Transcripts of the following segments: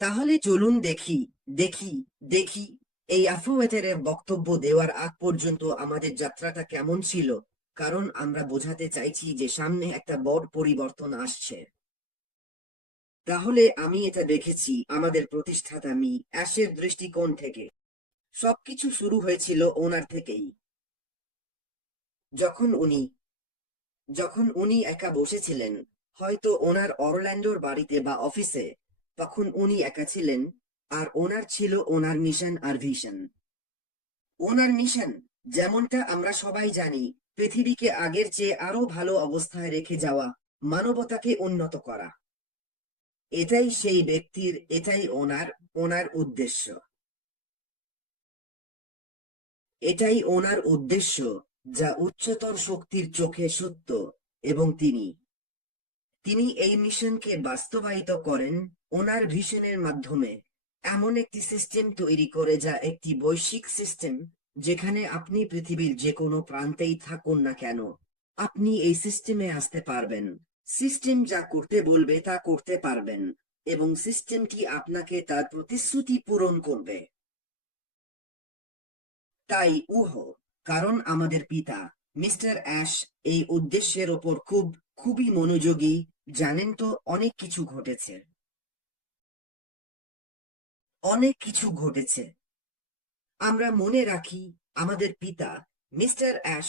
তাহলে চলুন দেখি দেখি দেখি এই আফ্রোয়েটারের বক্তব্য দেওয়ার আগ পর্যন্ত আমাদের যাত্রাটা কেমন ছিল, কারণ আমরা বোঝাতে চাইছি যে সামনে একটা বড় পরিবর্তন আসছে। তাহলে আমি এটা দেখেছি আমাদের প্রতিষ্ঠাতা অ্যাশের দৃষ্টিকোণ থেকে। সবকিছু শুরু হয়েছিল ওনার থেকেই। যখন উনি যখন উনি একা বসেছিলেন, হয়তো ওনার অরল্যান্ডোর বাড়িতে বা অফিসে, তখন উনি একা ছিলেন। আর ওনার ছিল ওনার মিশন আর ভিশন। ওনার মিশন, যেমনটা আমরা সবাই জানি, পৃথিবীকে আগের চেয়ে আরো ভালো অবস্থায় রেখে যাওয়া, মানবতাকে উন্নত করা। এটাই সেই ব্যক্তির, এটাই ওনার ওনার উদ্দেশ্য। এটাই ওনার উদ্দেশ্য, যা উচ্চতর শক্তির চোখে সত্য। এবং তিনি তিনি এই মিশনকে বাস্তবায়িত করেন ওনার ভিশনের মাধ্যমে। এমন একটি সিস্টেম তৈরি করে, যা একটি বৈশ্বিক সিস্টেম, যেখানে আপনি পৃথিবীর যে কোনো প্রান্তেই থাকুন না কেন, আপনি এই সিস্টেমে আসতে পারবেন। সিস্টেম যা করতে বলবে তা করতে পারবেন, এবং সিস্টেমটি আপনাকে তার প্রতিশ্রুতি পূরণ করবে। তাই কারণ আমাদের পিতা মিস্টার অ্যাশ এই উদ্দেশ্যের ওপর খুবই মনোযোগী। জানেন তো, অনেক কিছু ঘটেছে, অনেক কিছু ঘটেছে। আমরা মনে রাখি, আমাদের পিতা মিস্টার অ্যাশ,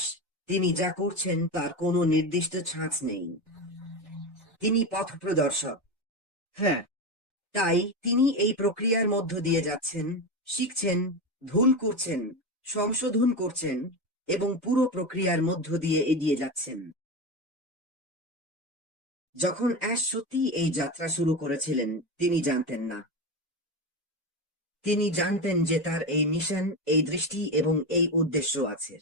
তিনি যা করছেন তার কোনো নির্দিষ্ট ছাঁচ নেই। তিনি পথ প্রদর্শক। হ্যাঁ, তাই তিনি এই প্রক্রিয়ার মধ্য দিয়ে যাচ্ছেন, শিখছেন, ভুল করছেন, সংশোধন করছেন, এবং পুরো প্রক্রিয়ার মধ্য দিয়ে এগিয়ে যাচ্ছেন। যখন অ্যাশ সত্যি এই যাত্রা শুরু করেছিলেন, তিনি জানতেন না। তিনি জানতেন যে তার এই মিশন, এই দৃষ্টি এবং এই উদ্দেশ্য আছে।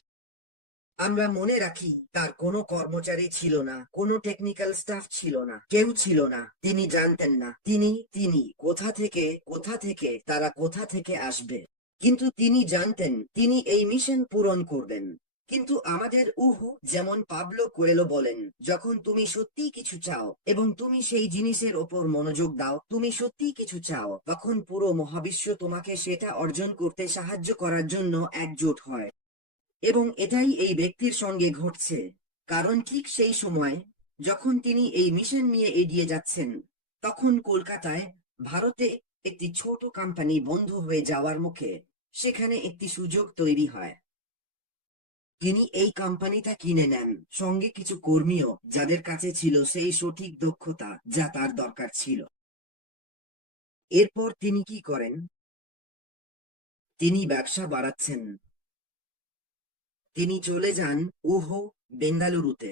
আমরা মনে রাখি, তার কোনো কর্মচারী ছিল না, কোনো টেকনিক্যাল স্টাফ ছিল না, কেউ ছিল না। তিনি জানতেন না তিনি কোথা থেকে তারা কোথা থেকে আসবে। কিন্তু তিনি জানতেন তিনি এই মিশন পূরণ করবেন। কিন্তু আমাদের যেমন পাবলো কোয়েলো বলেন, যখন তুমি সত্যি কিছু চাও এবং তুমি সেই জিনিসের ওপর মনোযোগ দাও, তুমি সত্যি কিছু চাও, তখন পুরো মহাবিশ্ব তোমাকে সেটা অর্জন করতে সাহায্য করার জন্য একজোট হয়। এবং এটাই এই ব্যক্তির সঙ্গে ঘটছে। কারণ ঠিক সেই সময়, যখন তিনি এই মিশন নিয়ে এগিয়ে যাচ্ছেন, তখন কলকাতায়, ভারতে, একটি ছোট কোম্পানি বন্ধ হয়ে যাওয়ার মুখে। সেখানে একটি সুযোগ তৈরি হয়। তিনি এই কোম্পানিটা কিনে নেন, সঙ্গে কিছু কর্মীও, যাদের কাছে ছিল সেই সঠিক দক্ষতা যা তার দরকার ছিল। এরপর তিনি কি করেন? তিনি ব্যবসা বাড়াচ্ছেন। তিনি চলে যান বেঙ্গালুরুতে।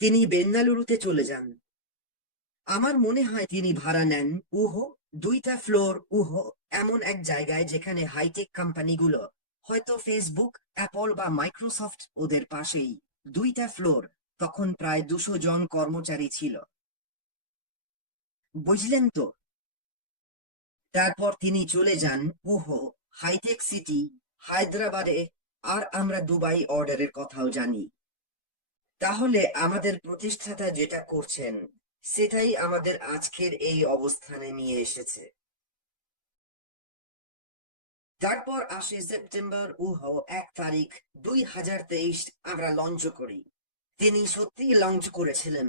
তিনি বেঙ্গালুরুতে চলে যান। আমার মনে হয় তিনি ভাড়া নেন 2টা ফ্লোর এমন এক জায়গায় যেখানে হাইটেক কোম্পানিগুলো, হয়তো ফেসবুক, অ্যাপল বা মাইক্রোসফট, ওদের পাশেই। 2টা ফ্লোর। তখন প্রায় 200 জন কর্মচারী ছিল। বুঝলেন তো? তারপর তিনি চলে যান হাইটেক সিটি, হায়দ্রাবাদে। আর আমরা দুবাই অর্ডারের কথাও জানি। তাহলে আমাদের প্রতিষ্ঠাতা যেটা করছেন, সেটাই আমাদের আজকের এই অবস্থানে নিয়ে এসেছে। তারপর আসে সেপ্টেম্বর 1 তারিখ 2023। আমরা লঞ্চ করি। তিনি সত্যিই লঞ্চ করেছিলেন।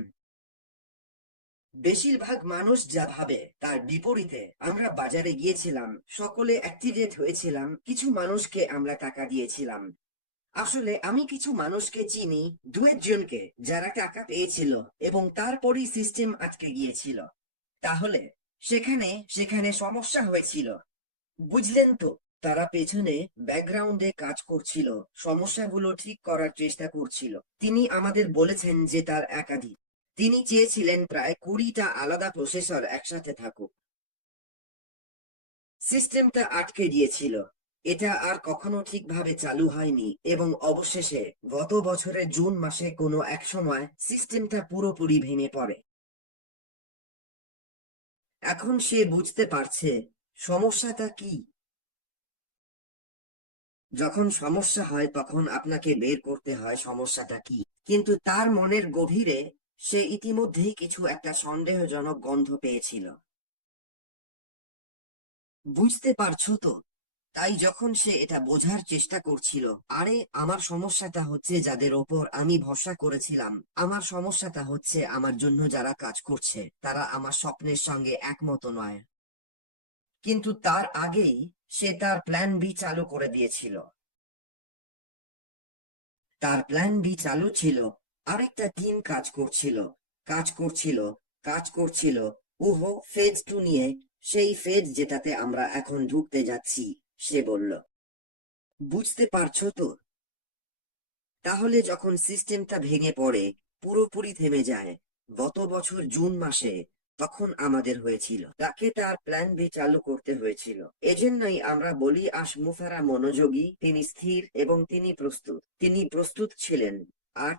বেশিরভাগ মানুষ যা ভাবে তার বিপরীতে। আমরা বাজারে গিয়েছিলাম, সকলে অ্যাক্টিভেট হয়েছিলাম, কিছু মানুষকে আমরা টাকা দিয়েছিলাম। আসলে আমি কিছু মানুষকে চিনি, 2-1 জনকে, যারা টাকা পেয়েছিল এবং তারপরই সিস্টেম আটকে গিয়েছিল। তাহলে সেখানে সেখানে সমস্যা হয়েছিল। বুঝলেন তো? তারা পেছনে ব্যাকগ্রাউন্ডে কাজ করছিল, সমস্যাগুলো ঠিক করার চেষ্টা করছিল। তিনি আমাদের বলেছেন যে তার একাধিক। তিনি চেয়েছিলেন প্রায় 20টা আলাদা প্রসেসর একসাথে থাকুক। সিস্টেমটা আটকে গিয়েছিল। এটা আর কখনো ঠিকভাবে চালু হয়নি, এবং অবশেষে গত বছরের জুন মাসে কোনো এক সময় সিস্টেমটা পুরোপুরি ভেঙে পড়ে। এখন সে বুঝতে পারছে সমস্যাটা কি। যখন সমস্যা হয়, তখন আপনাকে বের করতে হয় সমস্যাটা কি। কিন্তু তার মনের গভীরে সে ইতিমধ্যেই কিছু একটা সন্দেহজনক গন্ধ পেয়েছিল। বুঝতে পারছো তো? তাই যখন সে এটা বোঝার চেষ্টা করছিল, আরে আমার সমস্যাটা হচ্ছে যাদের ওপর আমি ভরসা করেছিলাম, আমার সমস্যাটা হচ্ছে আমার জন্য যারা কাজ করছে তারা আমার স্বপ্নের সঙ্গে একমত নয়। কিন্তু তার আগেই সে তার প্ল্যান বি চালু করে দিয়েছিল। তার প্ল্যান বি চালু ছিল। আরেকটা টিম কাজ করছিল, কাজ করছিল, কাজ করছিল। ওহো, ফেজ 2 নিয়ে, সেই ফেজ যেটাতে আমরা এখন ঢুকতে যাচ্ছি, সে বলল। বুঝতে পারছো তো? তাহলে যখন সিস্টেমটা ভেঙে পড়ে, পুরোপুরি থেমে যায়, গত বছর জুন মাসে, তখন আমাদের হয়েছিল, তাকে তার প্ল্যান বি চালু করতে হয়েছিল। এজন্যই আমরা বলি আশমুফারা মনোযোগী, তিনি স্থির এবং তিনি প্রস্তুত। তিনি প্রস্তুত ছিলেন। আর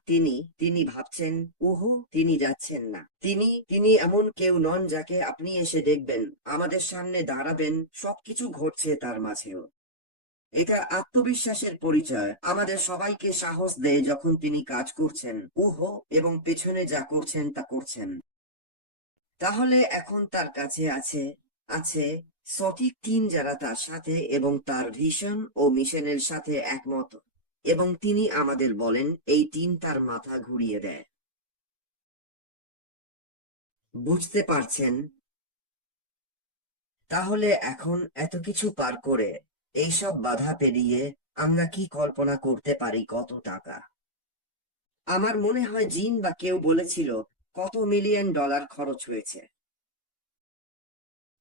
তিনি ভাবছেন, ওহো, তিনি যাচ্ছেন না। তিনি এমন কেউ নন যাকে আপনি এসে দেখবেন, আমাদের সামনে দাঁড়াবেন, সবকিছু ঘটছে তার মাঝেও। এটা আত্মবিশ্বাসের পরিচয়, আমাদের সবাইকে সাহস দেয় যখন তিনি কাজ করছেন, উহো, এবং পেছনে যা করছেন তা করছেন। তাহলে এখন তার কাছে আছে আছে সঠিক টিম যারা তার সাথে এবং তার ভিশন ও মিশনের সাথে একমত, এবং তিনি আমাদের বলেন এই টিম তার মাথা ঘুরিয়ে দেয়। বুঝতে পারছেন? তাহলে এখন এত কিছু পার করে, এইসব বাধা পেরিয়ে, আমরা কি কল্পনা করতে পারি কত টাকা? আমার মনে হয় জিন বা কেউ বলেছিল কত মিলিয়ন ডলার খরচ হয়েছে।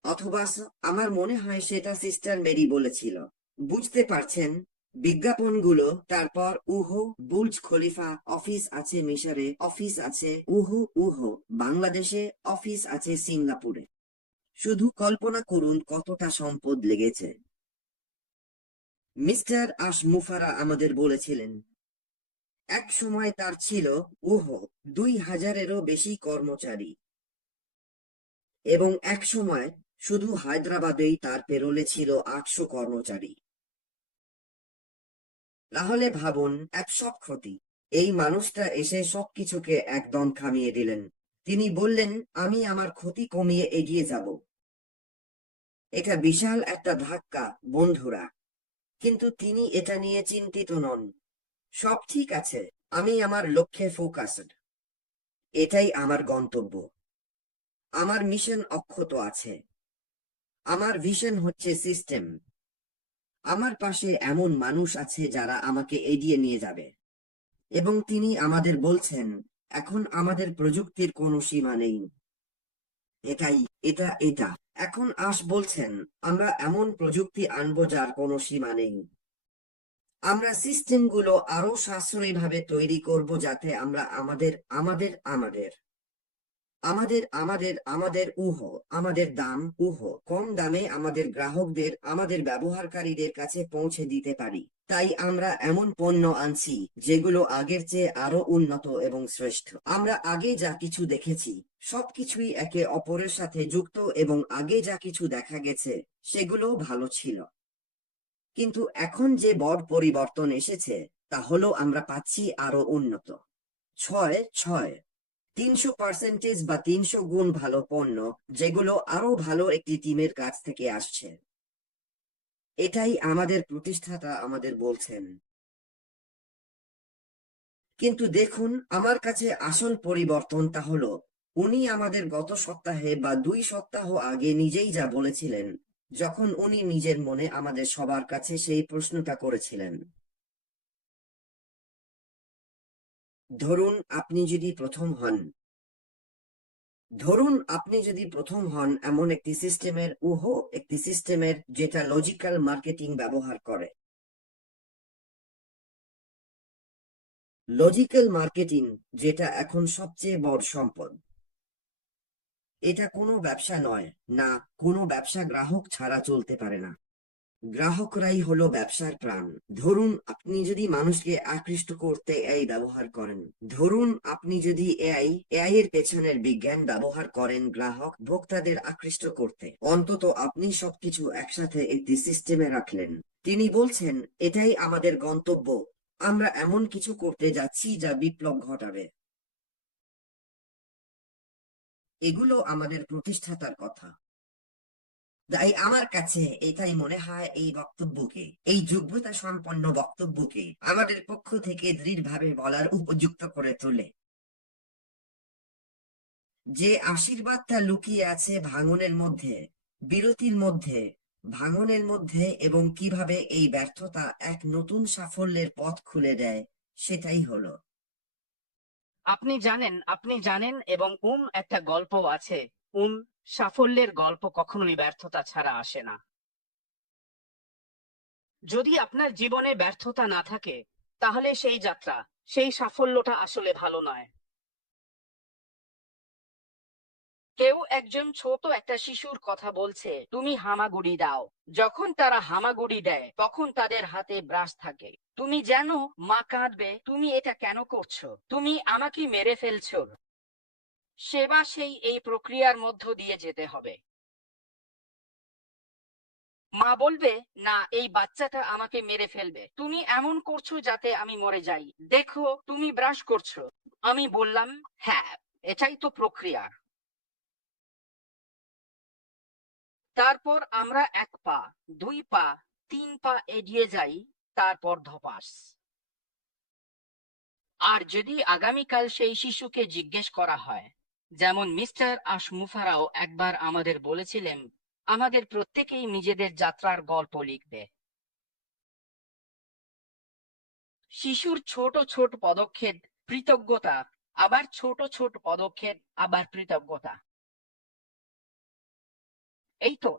অথবা আমার মনে হয় সেটা সিস্টার মেরি বলেছিল। বুঝতে পারছেন? বিজ্ঞাপনগুলো, তারপর উহো, বুর্জ খলিফা, অফিস আছে মিশরে, অফিস আছে উহো বাংলাদেশে, অফিস আছে সিঙ্গাপুরে। শুধু কল্পনা করুন কতটা সম্পদ লেগেছে। মিস্টার আশমুফারা আমাদের বলেছিলেন, এক সময় তার ছিল উহো 2,000-এরও বেশি কর্মচারী, এবং এক সময় শুধু হায়দ্রাবাদেই তার পেরোলে ছিল 800 কর্মচারী। তাহলে ভাবুন, এক সব ক্ষতি। এই মানুষটা এসে সবকিছুকে একদম থামিয়ে দিলেন। তিনি বললেন, আমি আমার ক্ষতি কমিয়ে এগিয়ে যাব। এটা বিশাল একটা ধাক্কা, বন্ধুরা। কিন্তু তিনি এটা নিয়ে চিন্তিত নন। সব ঠিক আছে, আমি আমার লক্ষ্যে ফোকাসড। এটাই আমার গন্তব্য। আমার মিশন অক্ষত আছে। আমার ভিশন হচ্ছে সিস্টেম। আমার পাশে এমন মানুষ আছে যারা আমাকে এগিয়ে নিয়ে যাবে। এবং তিনি আমাদের বলছেন, এখন আমাদের প্রযুক্তির কোনো সীমা নেই। এটাই, এটা এখন বলছেন, আমরা এমন প্রযুক্তি আনবো যার কোনো সীমা নেই। আমরা সিস্টেমগুলো আরো সাশ্রয়ীভাবে তৈরি করব যাতে আমরা আমাদের আমাদের আমাদের আমাদের আমাদের আমাদের আমাদের দাম কম দামে আমাদের গ্রাহকদের, আমাদের ব্যবহারকারীদের কাছে পৌঁছে দিতে পারি। তাই আমরা এমন পণ্য আনছি যেগুলো আগের চেয়ে আরো উন্নত এবং শ্রেষ্ঠ। আমরা আগে যা কিছু দেখেছি সবকিছুই একে অপরের সাথে যুক্ত, এবং আগে যা কিছু দেখা গেছে সেগুলো ভালো ছিল। কিন্তু এখন যে বড় পরিবর্তন এসেছে তা হলো আমরা পাচ্ছি আরো উন্নত, ছয় ছয় 300% বা 300 গুণ ভালো পণ্য, যেগুলো আরো ভালো একটি টিমের কাছ থেকে আসছে। এটাই আমাদের প্রতিষ্ঠাতা আমাদের বলছেন। কিন্তু দেখুন, আমার কাছে আসল পরিবর্তনটা হলো, উনি আমাদের গত সপ্তাহে বা 2 সপ্তাহ আগে নিজেই যা বলেছিলেন, যখন উনি নিজের মনে আমাদের সবার কাছে সেই প্রশ্নটা করেছিলেন। ধরুন আপনি যদি প্রথম হন এমন একটি সিস্টেমের যেটা লজিক্যাল মার্কেটিং ব্যবহার করে। লজিক্যাল মার্কেটিং, যেটা এখন সবচেয়ে বড় সম্পদ। এটা কোনো ব্যবসা নয়, না, কোনো ব্যবসা গ্রাহক ছাড়া চলতে পারে না। গ্রাহকরাই হলো ব্যবসার প্রাণ। ধরুন আপনি যদি মানুষকে আকৃষ্ট করতে এআই ব্যবহার করেন, ধরুন আপনি যদি এআই এর পেছনের বিজ্ঞান ব্যবহার করেন গ্রাহক ভোক্তাদের আকৃষ্ট করতে, অন্তত আপনি সবকিছু একসাথে একটি সিস্টেমে রাখলেন। তিনি বলছেন, এটাই আমাদের গন্তব্য। আমরা এমন কিছু করতে যাচ্ছি যা বিপ্লব ঘটাবে। এগুলো আমাদের প্রতিষ্ঠাতার কথা। তাই আমার কাছে এটাই মনে হয়, এই যোগ্যতা সম্পন্ন বক্তব্যকে আমাদের পক্ষ থেকে দৃঢ়ভাবে বলার উপযুক্ত করে তোলে যে আশীর্বাদটা লুকিয়ে আছে ভাঙনের মধ্যে, বিরতির মধ্যে, ভাঙনের মধ্যে, এবং কিভাবে এই ব্যর্থতা এক নতুন সাফল্যের পথ খুলে দেয়, সেটাই হলো। আপনি জানেন এবং একটা গল্প আছে। উম সাফল্যের গল্প কখনোই ব্যর্থতা ছাড়া আসে না। যদি আপনার জীবনে ব্যর্থতা না থাকে, তাহলে সেই যাত্রা, সেই সাফল্যটা আসলে ভালো নয়। কেউ একজন ছোট একটা শিশুর কথা বলছে, তুমি হামাগুড়ি দাও। যখন তারা হামাগুড়ি দেয়, তখন তাদের হাতে ব্রাশ থাকে। তুমি জানো মা কাঁদবে, তুমি এটা কেন করছো, তুমি আমাকে মেরে ফেলছো। সেই এই প্রক্রিয়ার মধ্য দিয়ে যেতে হবে। মা বলবে, না, এই বাচ্চাটা আমাকে মেরে ফেলবে, তুমি এমন করছো যাতে আমি মরে যাই, দেখো তুমি ব্রাশ করছো। আমি বললাম, হ্যাঁ, এটাই তো প্রক্রিয়া। তারপর আমরা 1 পা, 2 পা, 3 পা এগিয়ে যাই, তারপর ধপাস। আর যদি আগামীকাল সেই শিশুকে জিজ্ঞেস করা হয়, যেমন মিস্টার আশমুফারাও একবার আমাদের বলেছিলেন, আমাদের প্রত্যেকেই নিজেদের যাত্রার গল্প লিখবে। শিশুর ছোট ছোট পদক্ষেপ, কৃতজ্ঞতা, আবার ছোট ছোট পদক্ষেপ, আবার কৃতজ্ঞতা, এই তো।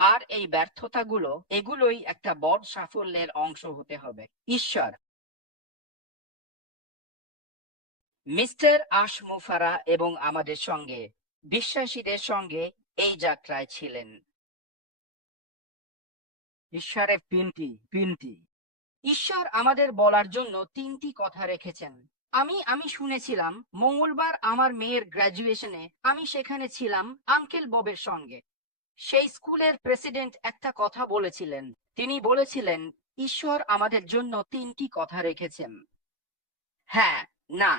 আর এই ব্যর্থতাগুলো, এগুলোই একটা বড় সাফল্যের অংশ হতে হবে। ঈশ্বর মিস্টার আশমুফারা এবং আমাদের সঙ্গে, বিশ্বাসীদের সঙ্গে এই যাত্রায় ছিলেন। ঈশ্বরের তিনটি ঈশ্বর আমাদের বলার জন্য 3টি কথা রেখেছেন। আমি শুনেছিলাম মঙ্গলবার আমার মেয়ের গ্র্যাজুয়েশনে, আমি সেখানে ছিলাম আঙ্কেল ববের সঙ্গে। সেই স্কুলের প্রেসিডেন্ট একটা কথা বলেছিলেন। তিনি বলেছিলেন, ঈশ্বর আমাদের জন্য 3টি কথা রেখেছেন। হ্যাঁ, না।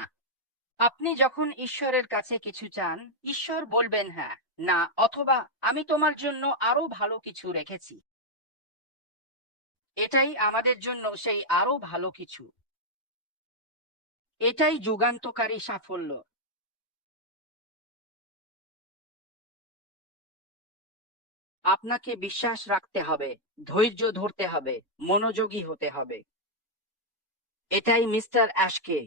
আপনি যখন ঈশ্বরের কাছে কিছু চান, ঈশ্বর বলবেন হ্যাঁ, না, অথবা আমি তোমার জন্য আরো ভালো কিছু রেখেছি। এটাই আমাদের জন্য সেই আরো ভালো কিছু। এটাই যুগান্তকারী সাফল্য। আপনাকে বিশ্বাস রাখতে হবে, ধৈর্য ধরতে হবে, মনোযোগী হতে হবে। এটাই মিস্টার অ্যাশকে।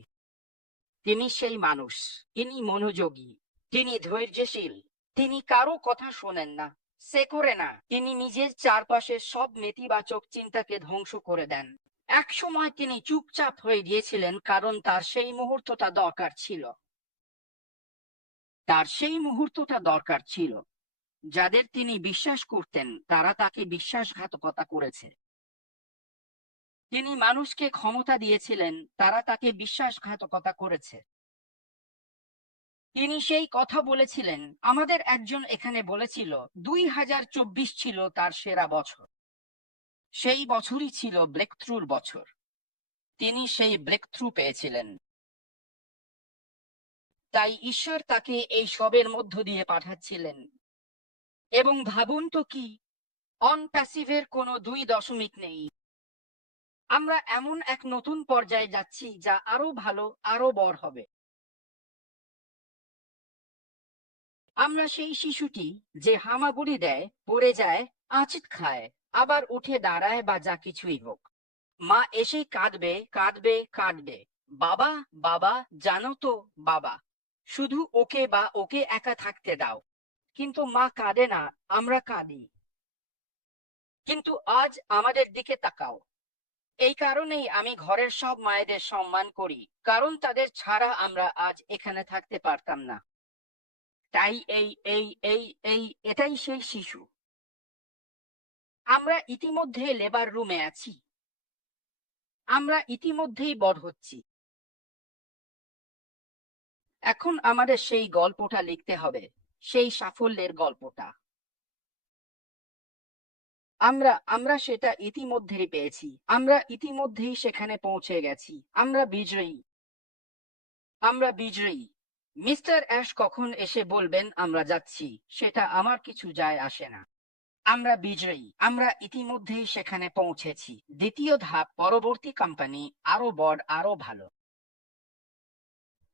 তিনি সেই মানুষ। তিনি মনোযোগী, তিনি ধৈর্যশীল, তিনি কারো কথা শোনেন না, সে করে না। তিনি নিজের চারপাশের সব নেতিবাচক চিন্তাকে ধ্বংস করে দেন। এক সময় তিনি চুপচাপ হয়ে গিয়েছিলেন, কারণ তার সেই মুহূর্তটা দরকার ছিল। তার সেই মুহূর্তটা দরকার ছিল। যাদের তিনি বিশ্বাস করতেন, তারা তাকে বিশ্বাসঘাতকতা করেছে। তিনি মানুষকে ক্ষমতা দিয়েছিলেন, তারা তাকে বিশ্বাসঘাতকতা করেছে। তিনি সেই কথা বলেছিলেন। আমাদের একজন এখানে বলেছিল 2024 ছিল তার সেরা বছর। সেই বছরই ছিল ব্রেকথ্রুর বছর। তিনি সেই ব্রেকথ্রু পেয়েছিলেন। তাই ঈশ্বর তাকে এই সবের মধ্য দিয়ে পাঠাচ্ছিলেন। এবং ভাবুন তো কি, অন প্যাসিভের কোনো 2 দশমিক নেই। আমরা এমন এক নতুন পর্যায়ে যাচ্ছি যা আরো ভালো, আরো বড় হবে। আমরা সেই শিশুটি যে হামাগুড়ি দেয়, পড়ে যায়, আঁচিল খায়, আবার উঠে দাঁড়ায়, বা যা কিছুই হোক। মা এসে কাঁদবে, কাঁদবে, কাঁদবে, বাবা, বাবা, জানো তো বাবা, শুধু ওকে বা ওকে একা থাকতে দাও। কিন্তু মা কাঁদে না, আমরা কাঁদি। কিন্তু আজ আমাদের দিকে তাকাও। এই কারণেই আমি ঘরের সব মায়েদের সম্মান করি, কারণ তাদের ছাড়া আমরা আজ এখানে থাকতে পারতাম না। তাই এই এই এই এই এটাই সেই শিশু। আমরা ইতিমধ্যে লেবার রুমে আছি। আমরা ইতিমধ্যেই বড় হচ্ছি। এখন আমাদের সেই গল্পটা লিখতে হবে, সেই সাফল্যের গল্পটা। আমরা আমরা সেটা ইতিমধ্যেই পেয়েছি। আমরা ইতিমধ্যেই সেখানে পৌঁছে গেছি। আমরা বিজয়ী। আমরা বিজয়ী। মিস্টার অ্যাশ কখন এসে বলবেন আমরা যাচ্ছি, সেটা আমার কিছু যায় আসে না। আমরা বিজয়ী, আমরা ইতিমধ্যেই সেখানে পৌঁছেছি। দ্বিতীয় ধাপ, পরবর্তী কোম্পানি আরো বড়, আরো ভালো।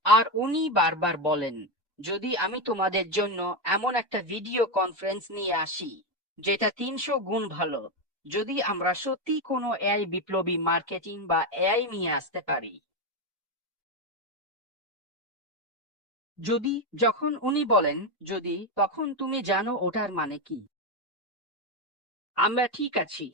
আর উনি বারবার বলেন, যদি আমি তোমাদের জন্য এমন একটা ভিডিও কনফারেন্স নিয়ে আসি যেটা 300 গুণ ভালো, যদি আমরা সত্যি কোনো এআই বিপ্লবী মার্কেটিং বা এআই নিয়ে আসতে পারি। যদি, যখন উনি বলেন যদি, তখন তুমি জানো ওটার মানে কি? আমরা ঠিক আছি,